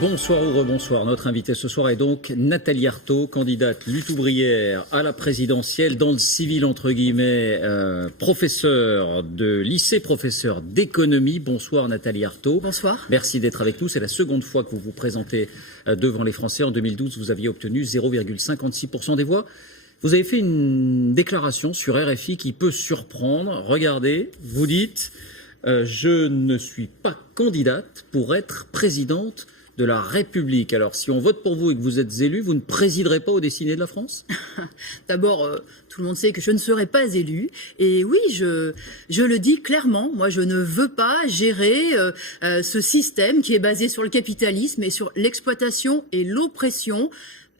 Bonsoir ou rebonsoir. Notre invitée ce soir est donc Nathalie Arthaud, candidate lutte ouvrière à la présidentielle dans le civil, entre guillemets, professeur de lycée, professeur d'économie. Bonsoir Nathalie Arthaud. Bonsoir. Merci d'être avec nous. C'est la seconde fois que vous vous présentez devant les Français. En 2012, vous aviez obtenu 0,56% des voix. Vous avez fait une déclaration sur RFI qui peut surprendre. Regardez, vous dites je ne suis pas candidate pour être présidente de la République. Alors, si on vote pour vous et que vous êtes élu, vous ne présiderez pas aux destinées de la France ? D'abord, tout le monde sait que je ne serai pas élue. Et oui, je le dis clairement, moi je ne veux pas gérer ce système qui est basé sur le capitalisme et sur l'exploitation et l'oppression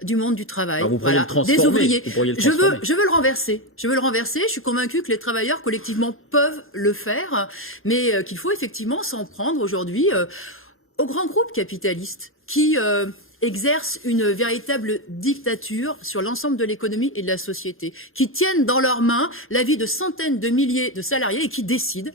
du monde du travail, vous pourriez le transformer, des ouvriers. Je veux le renverser. Je veux le renverser. Je suis convaincue que les travailleurs collectivement peuvent le faire, mais qu'il faut effectivement s'en prendre aujourd'hui aux grands groupes capitalistes qui exercent une véritable dictature sur l'ensemble de l'économie et de la société, qui tiennent dans leurs mains la vie de centaines de milliers de salariés et qui décident,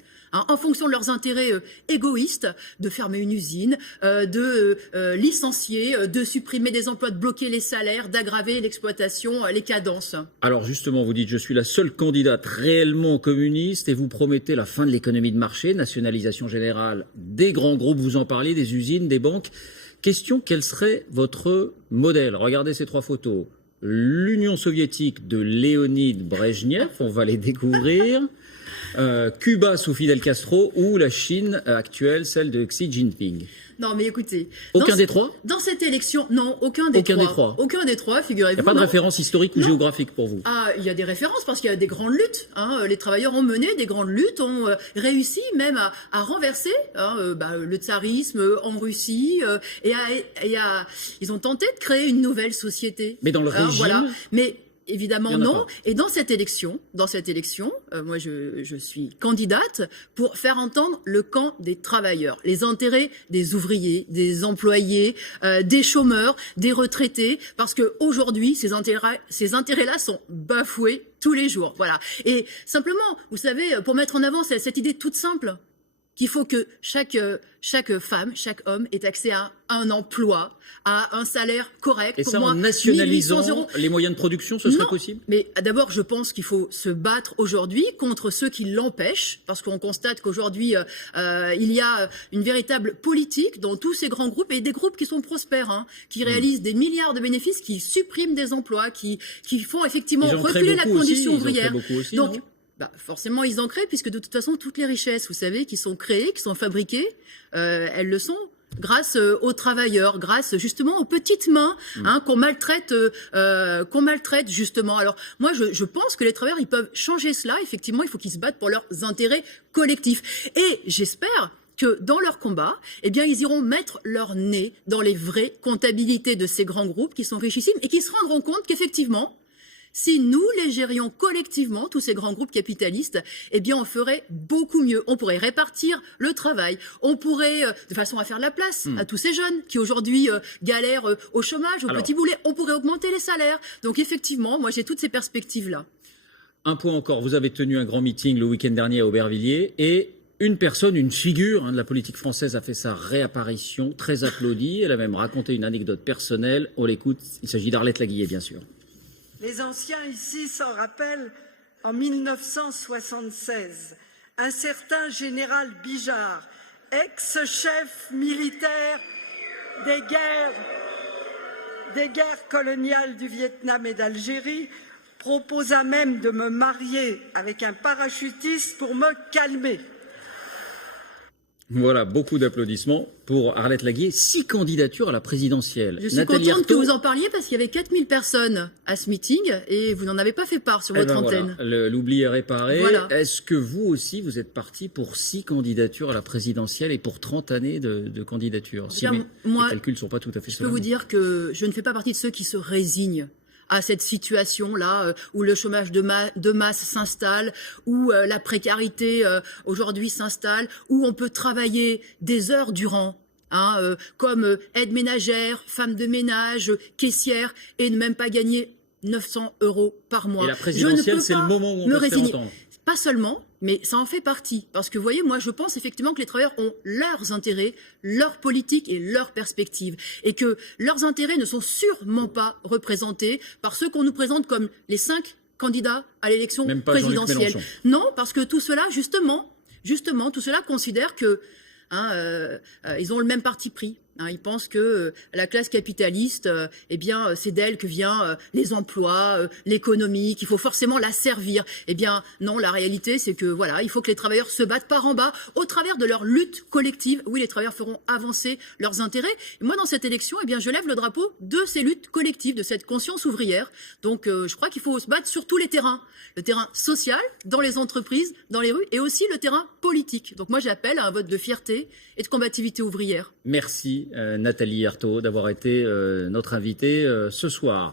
en fonction de leurs intérêts égoïstes, de fermer une usine, de licencier, de supprimer des emplois, de bloquer les salaires, d'aggraver l'exploitation, les cadences. Alors justement, vous dites je suis la seule candidate réellement communiste et vous promettez la fin de l'économie de marché, nationalisation générale des grands groupes, vous en parlez, des usines, des banques. Question, quel serait votre modèle ? Regardez ces trois photos. L'Union soviétique de Léonid Brejnev, on va les découvrir. Cuba sous Fidel Castro ou la Chine actuelle, celle de Xi Jinping. Non, mais écoutez. Aucun des trois ? Dans cette élection, non, aucun des trois. Aucun des trois, figurez-vous. Il n'y a pas de référence historique ou géographique pour vous ? Ah, il y a des références parce qu'il y a des grandes luttes. Les travailleurs ont mené des grandes luttes, ont réussi même à renverser le tsarisme en Russie ils ont tenté de créer une nouvelle société. Mais dans le régime voilà. Mais évidemment non. Et dans cette élection, moi je suis candidate pour faire entendre le camp des travailleurs, les intérêts des ouvriers, des employés, des chômeurs, des retraités, parce que aujourd'hui ces intérêts-là sont bafoués tous les jours. Voilà. Et simplement, vous savez, pour mettre en avant cette idée toute simple, qu'il faut que chaque femme, chaque homme ait accès à un emploi, à un salaire correct. Et pour ça, moi, en nationalisant 1 800 € les moyens de production, ce serait possible ? Mais d'abord, je pense qu'il faut se battre aujourd'hui contre ceux qui l'empêchent, parce qu'on constate qu'aujourd'hui, il y a une véritable politique dans tous ces grands groupes, et des groupes qui sont prospères, qui réalisent des milliards de bénéfices, qui suppriment des emplois, qui font effectivement reculer la condition ouvrière. Donc, forcément, ils en créent, puisque de toute façon, toutes les richesses, vous savez, qui sont créées, qui sont fabriquées, elles le sont grâce aux travailleurs, grâce justement aux petites mains qu'on maltraite justement. Alors moi, je pense que les travailleurs, ils peuvent changer cela. Effectivement, il faut qu'ils se battent pour leurs intérêts collectifs. Et j'espère que dans leur combat, ils iront mettre leur nez dans les vraies comptabilités de ces grands groupes qui sont richissimes et qui se rendront compte qu'effectivement, si nous les gérions collectivement, tous ces grands groupes capitalistes, on ferait beaucoup mieux. On pourrait répartir le travail. On pourrait, de façon à faire de la place à tous ces jeunes qui aujourd'hui galèrent au chômage, au petit boulet. On pourrait augmenter les salaires. Donc effectivement, moi j'ai toutes ces perspectives-là. Un point encore, vous avez tenu un grand meeting le week-end dernier à Aubervilliers et une personne, une figure de la politique française a fait sa réapparition, très applaudie. Elle a même raconté une anecdote personnelle. On l'écoute, il s'agit d'Arlette Laguillet, bien sûr. Les anciens ici s'en rappellent, en 1976, un certain général Bijard, ex-chef militaire des guerres coloniales du Vietnam et d'Algérie, proposa même de me marier avec un parachutiste pour me calmer. Voilà, beaucoup d'applaudissements pour Arlette Laguillet. 6 candidatures à la présidentielle. Je suis contente que vous en parliez parce qu'il y avait 4000 personnes à ce meeting et vous n'en avez pas fait part sur votre antenne. Voilà. L'oubli est réparé. Voilà. Est-ce que vous aussi, vous êtes parti pour 6 candidatures à la présidentielle et pour 30 années de candidature si les calculs ne sont pas tout à fait je peux vous dire que je ne fais pas partie de ceux qui se résignent à cette situation-là où le chômage de masse s'installe, où la précarité aujourd'hui s'installe, où on peut travailler des heures durant, comme aide ménagère, femme de ménage, caissière, et ne même pas gagner 900 € par mois. Et la présidentielle, c'est le moment où on peut se faire entendre. Pas seulement, mais ça en fait partie. Parce que, vous voyez, moi, je pense effectivement que les travailleurs ont leurs intérêts, leurs politiques et leurs perspectives. Et que leurs intérêts ne sont sûrement pas représentés par ceux qu'on nous présente comme les 5 candidats à l'élection présidentielle. Non, parce que tout cela, justement, tout cela considère que ils ont le même parti pris. Ils pensent que la classe capitaliste, eh bien, c'est d'elle que vient les emplois, l'économie, qu'il faut forcément la servir. Eh bien, non, la réalité, c'est que voilà, il faut que les travailleurs se battent par en bas, au travers de leur lutte collective. Oui, les travailleurs feront avancer leurs intérêts. Et moi, dans cette élection, eh bien, je lève le drapeau de ces luttes collectives, de cette conscience ouvrière. Donc, je crois qu'il faut se battre sur tous les terrains. Le terrain social, dans les entreprises, dans les rues, et aussi le terrain politique. Donc, moi, j'appelle à un vote de fierté et de combativité ouvrière. Merci Nathalie Arthaud d'avoir été notre invitée ce soir.